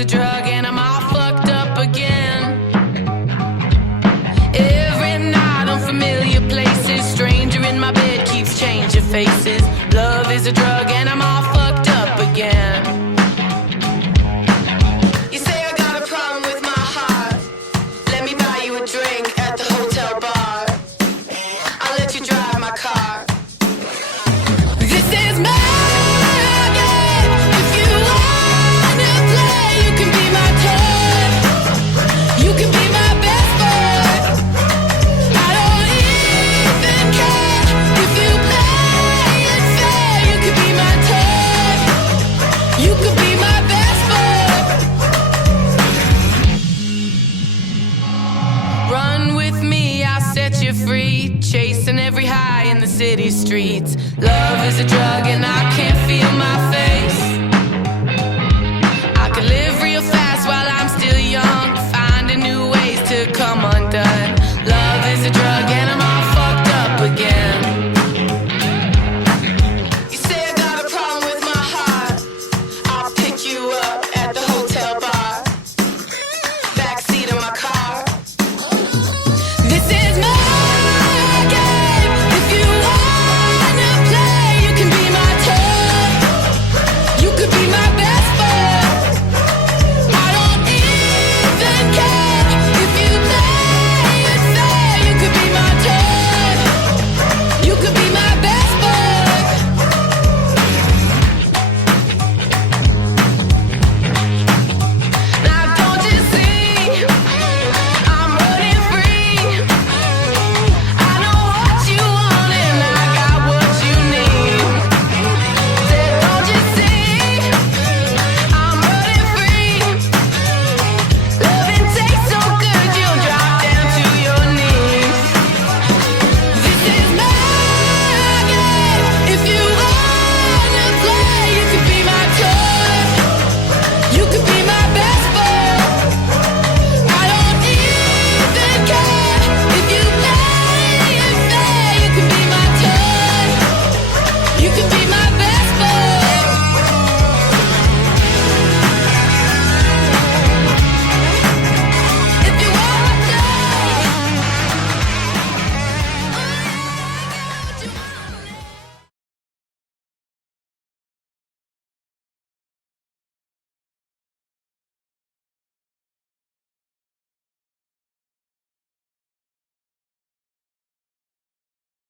a drug and I'm all fucked up again. Every night unfamiliar places, stranger in my bed keeps changing faces. Love is a drug and I'm all fucked up again. You say I got a problem with my heart. Let me buy you a drink at the hotel bar. I'll let you drive my car. This is my game. If you wanna play, you can be my toy. You can be my best boy. I don't even care if you play it fair. You can be my toy. You can be my best boy. Run with me, I'll set you free. Chasing every high in the city streets. Love is a drug and I can't feel my face. I could live real fast while I